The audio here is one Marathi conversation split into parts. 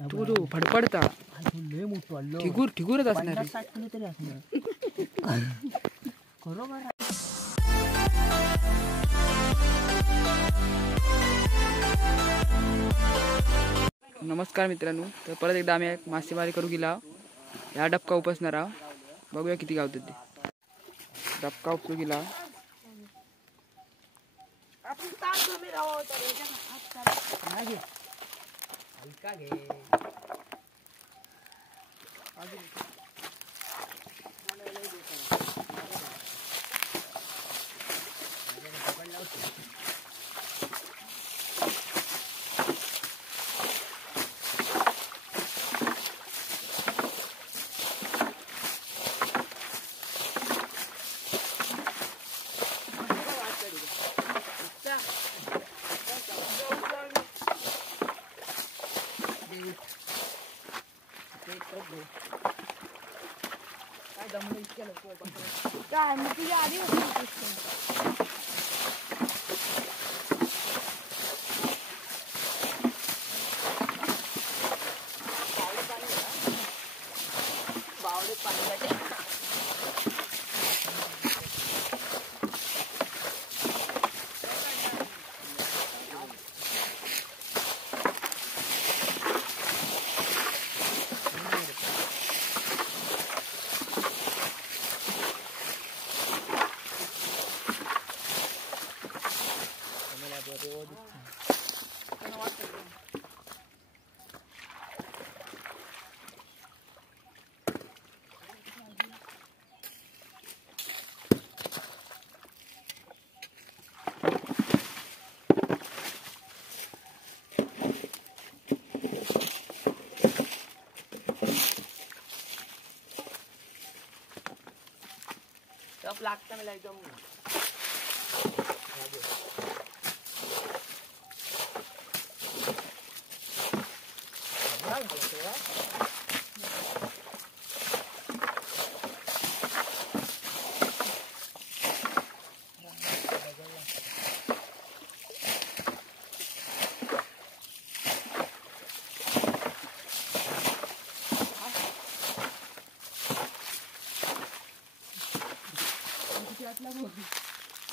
तू तो फडफडता लय मोठं आलो ठिगूरच असणार रे. 50-60 किलो तरी असणार खरोखर. नमस्कार मित्रांनो, तर परत एकदा आम्ही मासेमारी करू गेला. ह्या डबका उपसणार आहोत. बघूया किती गावतात ते. डबका उपसू गेला. काय मी तुझ्या आधी होती. टप लागता मला एकदम.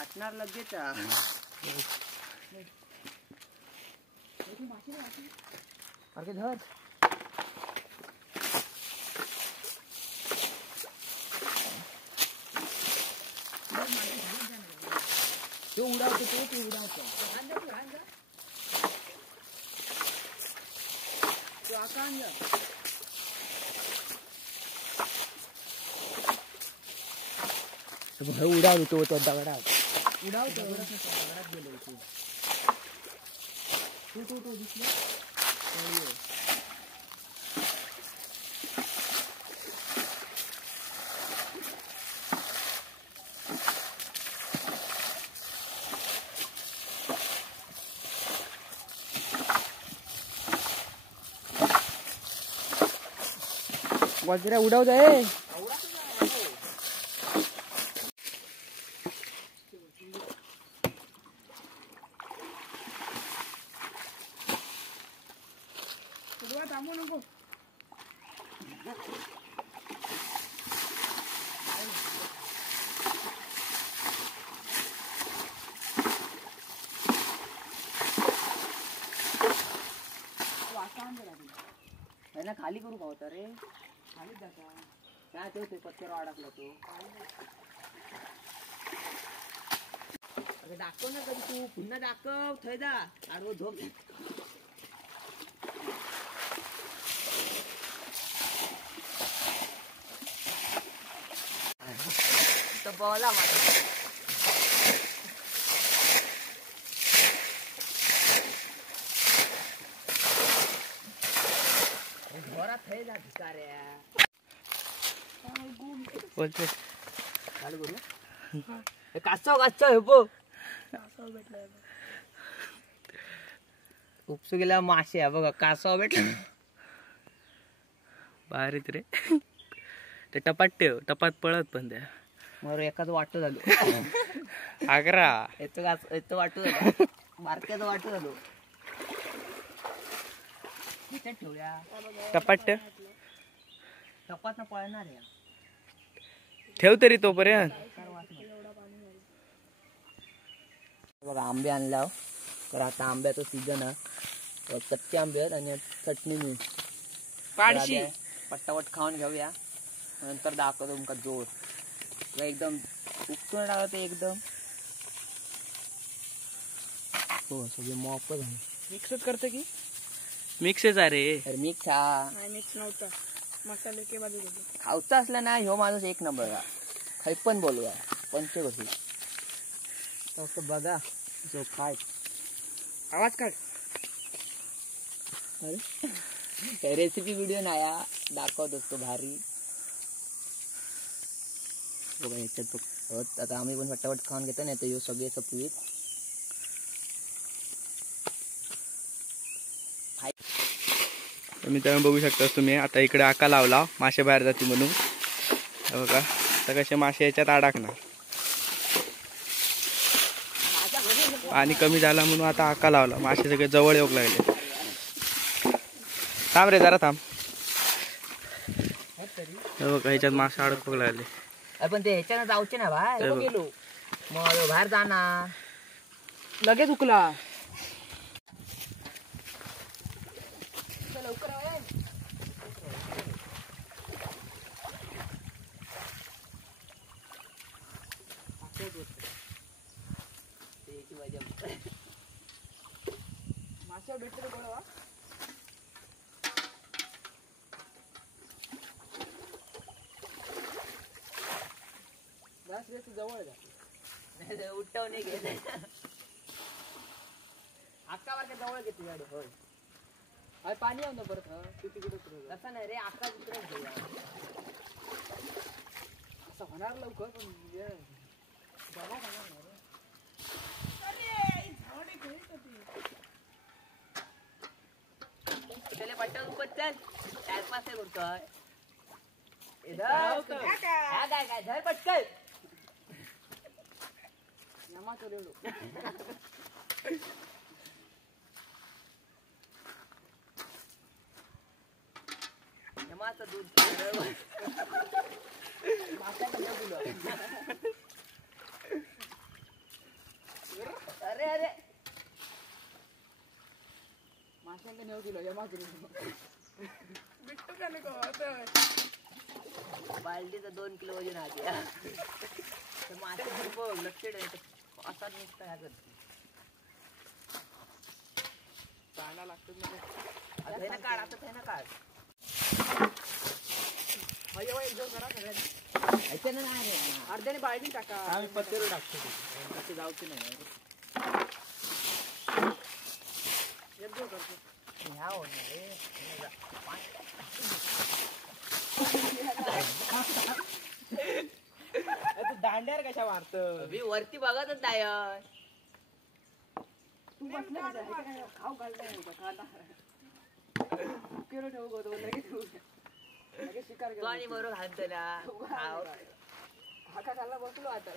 आटणार लगेच. अरे धर तो उडावतो तो उडावतो तो आकांड उडावतो तो दगडात उडावतो दगडात गेलो तो दिसला. वजरा उडाव जाय. थांबू नको. खाली करू का होता रे. खालीच जाता काय ते पत्त्यावर अडकला तो. अरे दाखव ना कधी तू पुन्हा दाखव. थय जा आडवं झोप. बोला घरात हे जा भिकाऱ्या. बोलते चालू करू. काचाव हे बघ. उपसू गेला मासे आहे बघा. कासव भेटला भारीत रे. ते टपात ठेव. टपात पळत पण त्या मग एकाच वाटतो झालो. आग्रा येतो वाटतो झालो. बारक्याचं वाटतो झालो. इथेच ठेवूया. टपाट टपात ना पळणार आहे. ठेव तरी तोपर्यंत. बघा आंबे आणला तर आता आंब्याचा सीझन आहे. कच्चे आंबे आहेत आणि चटणी मी पाडशी पट्टावट खाऊन घेऊया. नंतर दाखवतो तुमका जोर एकदम उपटून टाकलं ते एकदम हो सगळे मॉपच आहे. मिक्सच करते की मिक्सच आहे रे. मिक्स हा मिक्स नव्हता मसाले के बाजू खाऊचा असला ना ह्यो माणूस एक नंबर का खै पण बोलूया पंचे बसू फक्त बघा जो काय आवाज काढ. रेसिपी व्हिडिओ नाही हा, दाखवत असतो भारी. बघा ह्याच्यात आता आम्ही पण फटाफट खाऊन घेतो नाही तर ह्यो सगळे सपवीत. मित्रांनो बघू शकता तुम्ही आता इकडे आका लावला मासे बाहेर जातील म्हणून. बघा आता कसे मासे याच्यात अडकणार. पाणी कमी झाला म्हणून आता आका लावला. मासे सगळे जवळ येऊ लागले. थांब रे जरा थांब. बघा ह्याच्यात मासे अडकू लागले. पण ते ह्याच्यानं जाऊचे ना बाहेर गेलो मग बाहेर जाणार लगेच उकला. मासे भेटते बोला जवळ उठव नाही घेत अक्का बारक्या जवळ घेते गाडी होय. अरे पाणी आणतो परत तिकडे तसं नाही रे अक्का उतरच घेऊया. असं होणार लवकर पण जमा होणार नाही रे. चले पट्टा उपत चल 4-5 आहे करतोय. काय धर पटकन जमा करेलो. जमाचं दूध अरे अरे माशांना नेऊ दिलं जमा करून. बिट्टू का नको बालदीचं 2 किलो वजन आहे. मासे बघ लक्ष द्यायचं असा नुसतं ह्या करते. पाण्याला लागतं ना. आता ना काढ आता ना काढ ऐकायला नाही रे. अर्ध्याने बाळडी टाका. आम्ही पत्तेवर टाकतो ते जाऊचे नाही ह्या होणार रे. दांड्यावर कशा मारत मी वरती बघतच नाही. तू बसला खाऊ घालता खाला ठेवू गो लगेच शिकार तो आणि बरोबर घालतो ना हाका खाल्ला बसलो आता.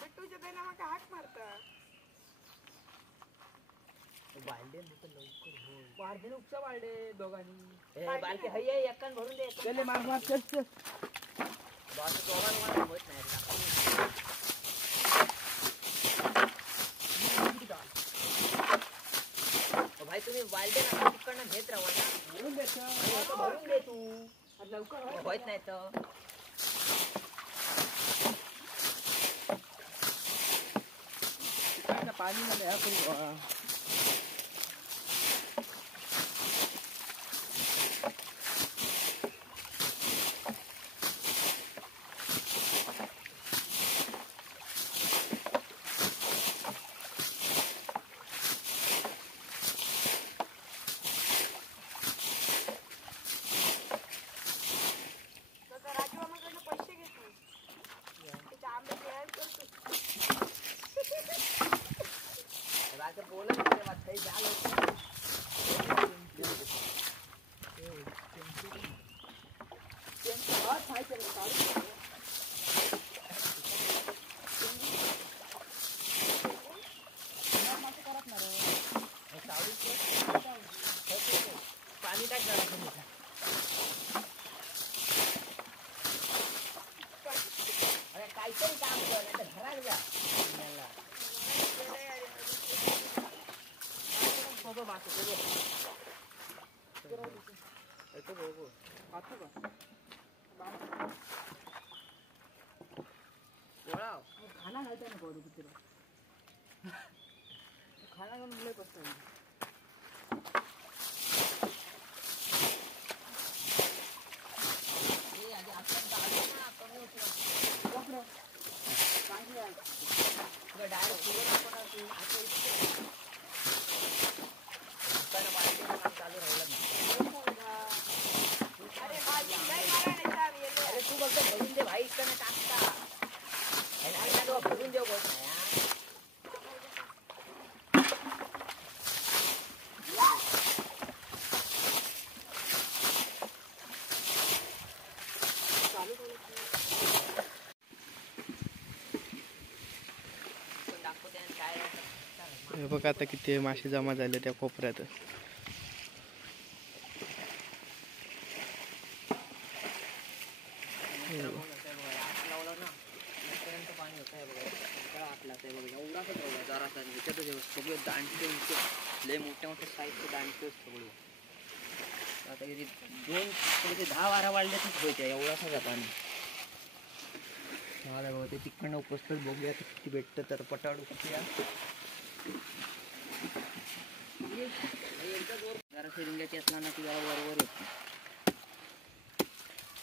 बिट्टूच्या बेना माका हाक मारता. वाढदे उपसा वाढले दोघांनी. बालके हय एकान भरून दे. चले मार मार चल चल. होत नाही भाई तुम्ही वालडे ना तिकडनं घेत राहा ना. भरून दे तू लवकर होत नाही तर पाणी मध्ये बोलत पाणी टाक जरा कमी. अरे काहीतरी काम कर नाही तर घरात जा. खाना घालता ना करू कुठे खाना घेऊन लय बसतो तू बघतो भरून दे भाई इकडनं टाकता भरून देऊ बोलत नाही. हे बघ आता किती मासे जमा झाले त्या कोपऱ्यात. लय मोठ्या मोठ्या साईजचे दांडके असतो. आता किती 10-12 वाढल्यातच होते एवढासा जाता पाणी. मला बघा ते तिकडनं उपस्थित बघूया किती भेटतं तर पटाडू किती जरा रिंग्याची असला ना ती जरा वरवर येते.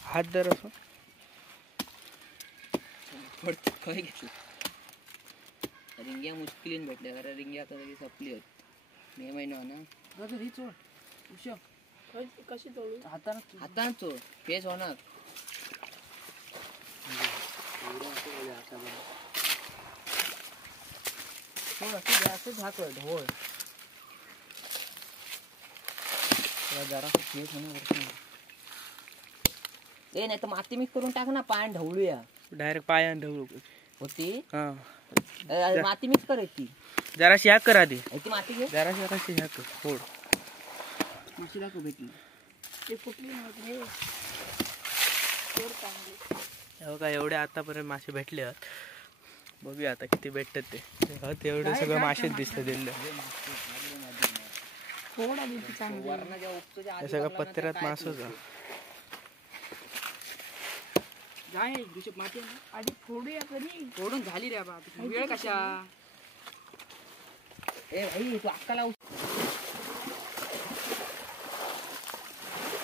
हात धर असं काय घेतलं रिंग्या मुश्किलीन भेटल्या कारण रिंग्या आता सगळी संपली आहेत. मे महिना ना कशी तोडू हातानं चोळ फेस होणार. असं झाकड ढोळ जरा फेस होणार. ए नाही तर माती मिक्स करून टाक ना पायान ढवळूया. डायरेक्ट पायान ढवळू होती हा. माती मिक्स करायची. जराशी ह्या कर आधी. ती माती घे जराशी ह्या कर फोड. माशी दाखव भेटली ते कुठली नव्हती हे बघा एवढे आतापर्यंत मासे भेटले आहेत. बघूया आता किती भेटतात ते. एवढे सगळं मासेच दिसतं दिलं. हे सगळं पत्र्यात मासच आधी फोडूया कधी फोडून झाली रे बा वेळ कशा. ए भाई तू अक्काला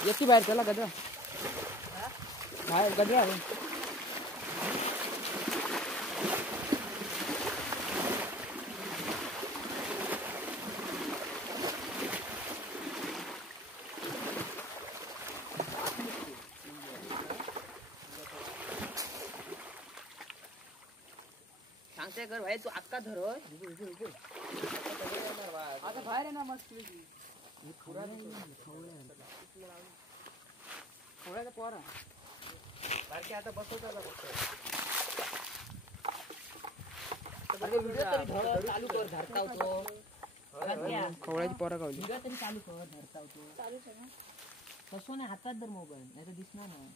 येते बाहेर त्याला गजरा बाहेर गजरा आहे. सांगते कर भाई तू अक्का धर होय. आता बाहेर आहे ना मस्त थोड्याचा पोरा बारके आता बसवता चालू कर धरता होतो. खवळ्याची पोरा गावली तरी चालू कर धरता होतो. कसो नाही हातात धर मोबाईल नाही तर दिसणार ना.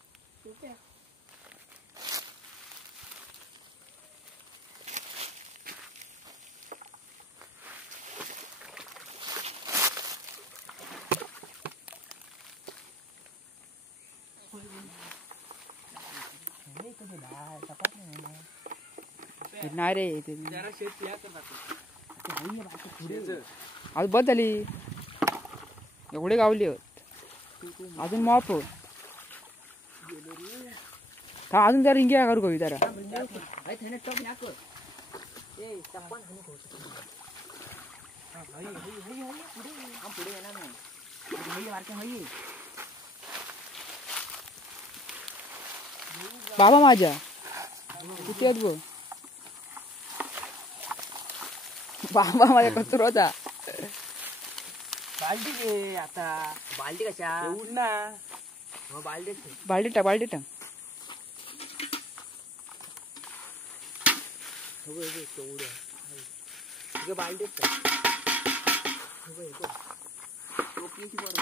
नाही रे आज बस झाली एवढे गावली अजून माफ अजून त्या रिंगी करू कवी जरा बाबा माझ्या किती आहेत बघ बाबा माझ्या कचरा होता. बाल्टी घे आता. बाल्टी कशा ना बाल्टी बाल्टी टाक बाल्टीत टोपलीची बरं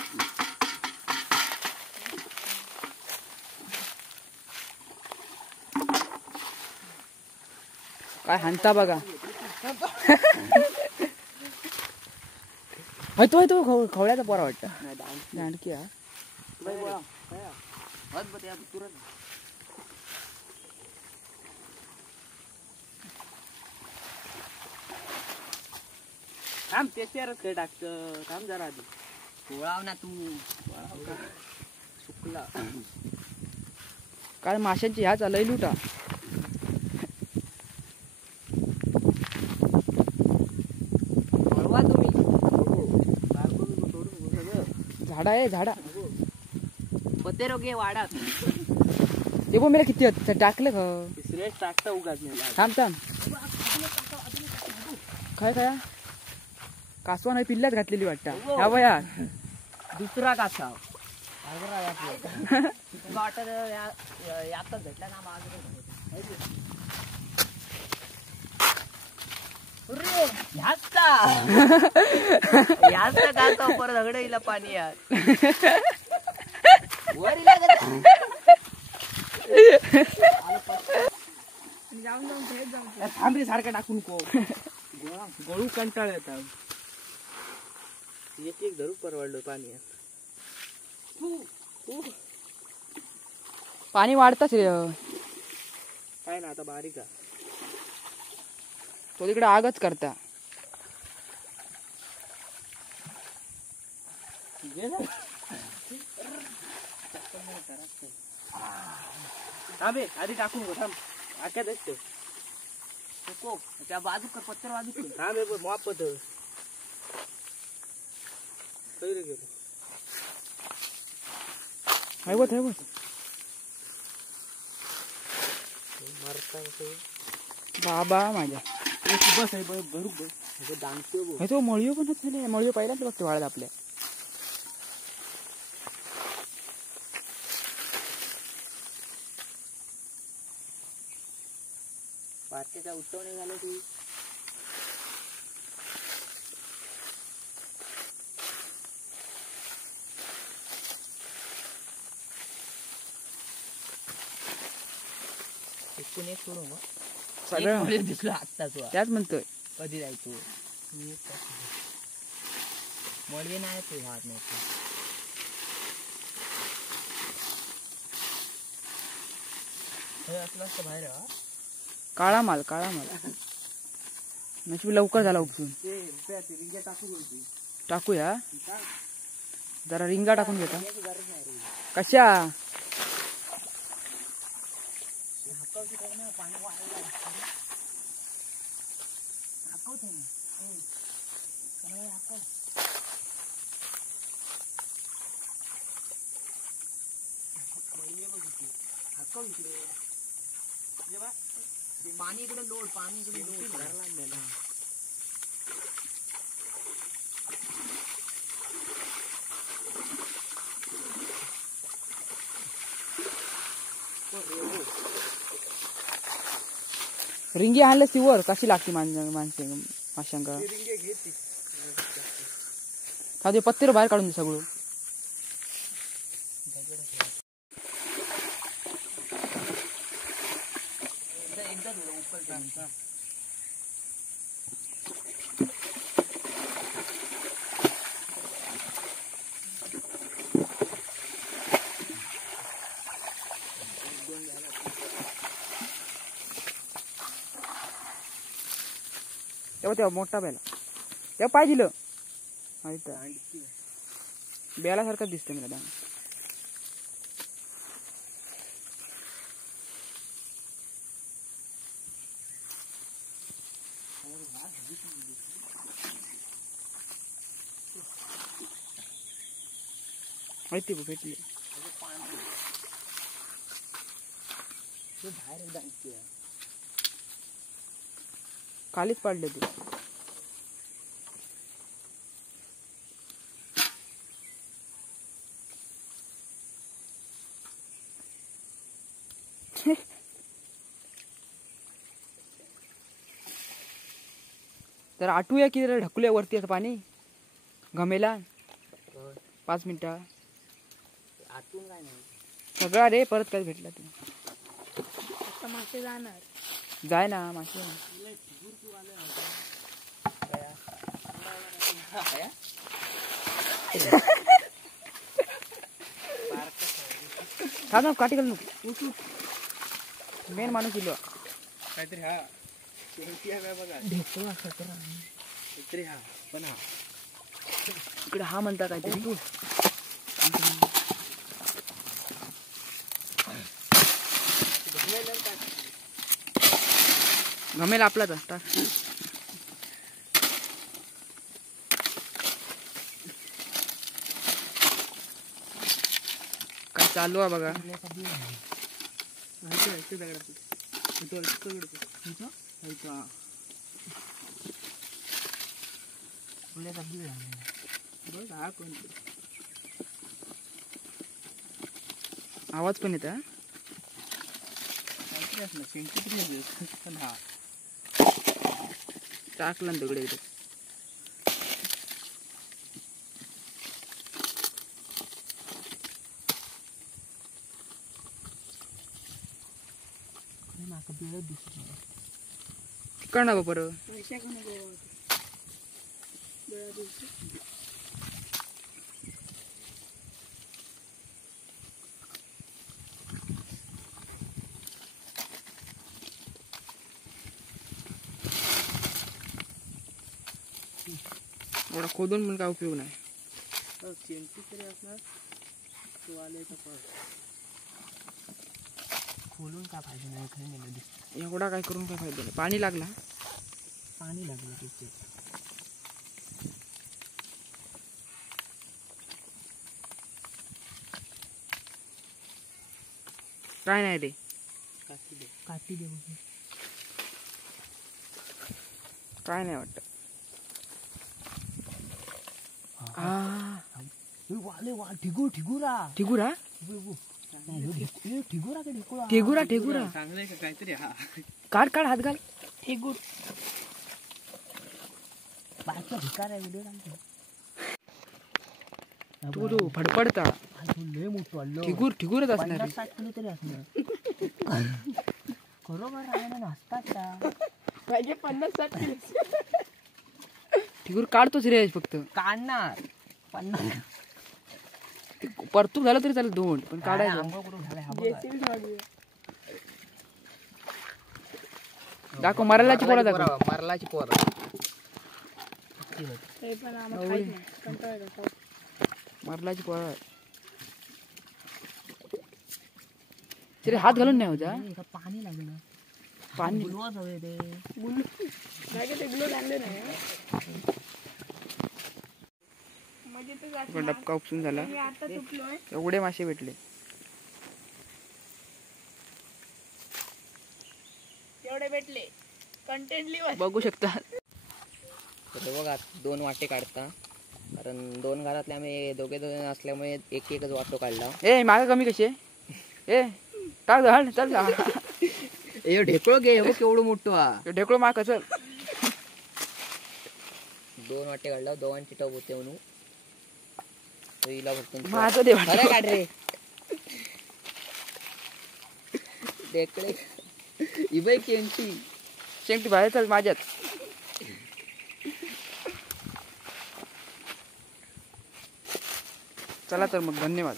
काय हाणता बघा. तो खवळ्याचा पोरा वाटतं. दांडकी हा. थांब त्याच्यावरच काय टाकतं. थांब जरा आधी. पोळाव ना तू. चुकला. काय माशांची ह्या चालय लुटा. पळवा तुम्ही. झाडा आहे झाडा. पतेरो घे वाडात. ते पण मला किती आहेत टाकलं का. तिसरे टाकता उगाच नाही. थांब थांब. काय काय कासवा नाही पिल्ल्यात घातलेली वाटतं. ह्या वया दुसरा कासाव. वाटत यातच भेटला ना माझ. याच कासाव परत दगड येईल पाणी यार. वर थांब रे सारखा टाकू नको. गळू कंटाळ येतात. एक एक धरू परवडलं पाणी. पाणी वाढतच रे. काय ना आता बारीक आहे. तो तिकडे आगच करता. थांब आधी टाकून गो. थांब आख्यात असतो. त्या बाजू कर पत्तर बाजू कर. थांब मापत गेलो. हैवत बाबा माझ्या बस आहे भरू बस. दांगतो तो मळियो पण नाही. मळियो पहिल्यांदा बघते वाळत आपल्या. पाट्याचा उत्सव नाही झाला तू. एकूण एक सोडू मग. सगळं दिसलं आत्ता तू. त्याच म्हणतोय. कधी जायचो मळवे नाही तू हात नाही. असलं असतं बाहेर. काळा माल नशीब लवकर झाला उपसून. टाकूया जरा रिंगा टाकून घेता. कशा पाणी इकडे लोड. पाणी इकडे लोड. रिंगी आणलं ती वर कशी लागते माणसे माशांका. ते पत्ते बाहेर काढून दे सगळं. तेव्हा मोठा बेला तेव्हा पाहिजे बेलासारखंच दिसतं मला. माहिती भेटली खालीच पाडले ते. तर आठवूया की ढकलूया वरती आता पाणी घमेला 5 मिनिटं. आतून काय नाही सगळा रे परत काय भेटला ते. मासे जाणार. जाय ना मासे थांब थांब, काठी घालू नको. मेन माणूस इलो काहीतरी हा शेंटी आहे बघा. ढेकळा खतरा. काहीतरी हा पण हा इकडे हा म्हणता काहीतरी. घमेल आपला टाक. काय चालू आहे बघा. आवाज पण येत पण हा टाकला ना तिकडे इकडे. कळणार बापर एवढा खोदून पण काय उपयोग नाही. शेंटी तरी असणार तो आल्याचा पण खोलून काय पाहिजे नाही खरं गेलं दिसत. एवढा काय करून काय फायदा नाही. पाणी लागला पाणी लागलं तिथे. काय नाही रे. काठी दे बघ. काय नाही वाटत. वाले वा ठिगुरा ठिगुरा ठिगुरा का ढेकुळा. ठेगुरा ठेगुरा चांगलं आहे का काहीतरी हा काढ काढ हात घाल. ठेगूर बायचा भिकार आहे व्हिडिओ काढतो. तू तू फडफडता. लय मोठं आलो. ठिगूर ठिगूरच असणार रे. 50-60 किलो तरी असणार. खरोखर राहिला नसतात का. पाहिजे 50-60 किलो. ठिगूर काढतोच रे फक्त. काढणार 50. परतूक झालं तरी चालेल 2 पण काढायचं. आंघोळ करून झालाय हा बघा. JCB मागूया. दाखव मरालाची पोरा दाखव. मरलाची पोर. ते पण आम्हाला खायचं नाही. कंटाळा येतो. मरलाची पोरा. तरी हात घालून नाही होता. पाणी लागलं. पाणी बुलवाच हवे ते. जागे ते ग्लो आणले नाही. म्हणजे तर जास्त पण डबका उपसून झाला. मी आता तुटलोय. एवढे मासे भेटले. एवढे भेटले. कंटेंटली बघू शकता. तर बघा 2 वाटे काढता. कारण 2 घरातले आम्ही दोघे असल्यामुळे एकच वाटो काढला. ए मागा कमी कशी आहे. ए टाक झाड चल जा. ए ढेकळ घे हो केवढं मोठं हा. ढेकळो माग चल. 2 वाटे काढला. दोघांची टप होते म्हणून तो हिला फक्त माझं दे खरं काढ रे. ढेकळे इबाई केंटी शेंगटी बाहेर चल माझ्यात. चला तर मग धन्यवाद.